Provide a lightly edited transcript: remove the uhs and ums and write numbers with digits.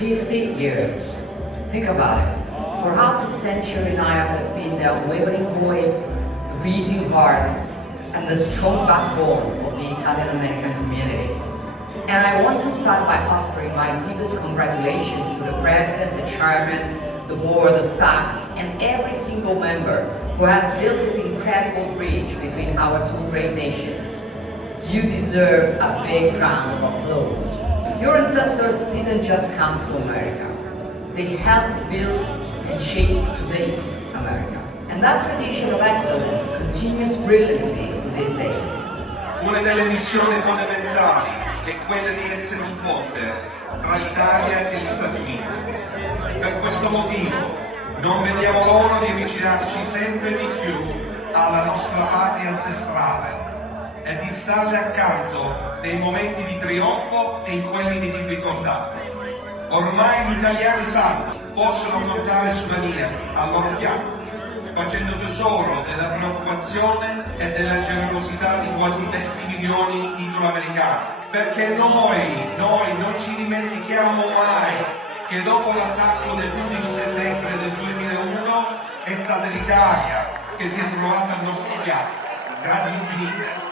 50 years. Think about it. For half a century, NIAF has been the unwavering voice, the beating heart, and the strong backbone of the Italian-American community. And I want to start by offering my deepest congratulations to the President, the Chairman, the Board, the staff, and every single member who has built this incredible bridge between our two great nations. You deserve a big round of applause. Your ancestors didn't just come to America. They helped build and shape today's America. And that tradition of excellence continues brilliantly to this day. Una delle missioni fondamentali è quella di essere un ponte tra l'Italia e gli Stati Uniti. Per questo motivo non vediamo l'ora di avvicinarci sempre di più alla nostra patria ancestrale e di starle accanto nei momenti di trionfo e in quelli di difficoltà. Ormai gli italiani sanno, possono contare sulla mia, al loro fianco, facendo tesoro della preoccupazione e della generosità di quasi 20 milioni di italoamericani. Perché noi non ci dimentichiamo mai che dopo l'attacco del 11 settembre del 2001 è stata l'Italia che si è trovata al nostro fianco. Grazie infinite.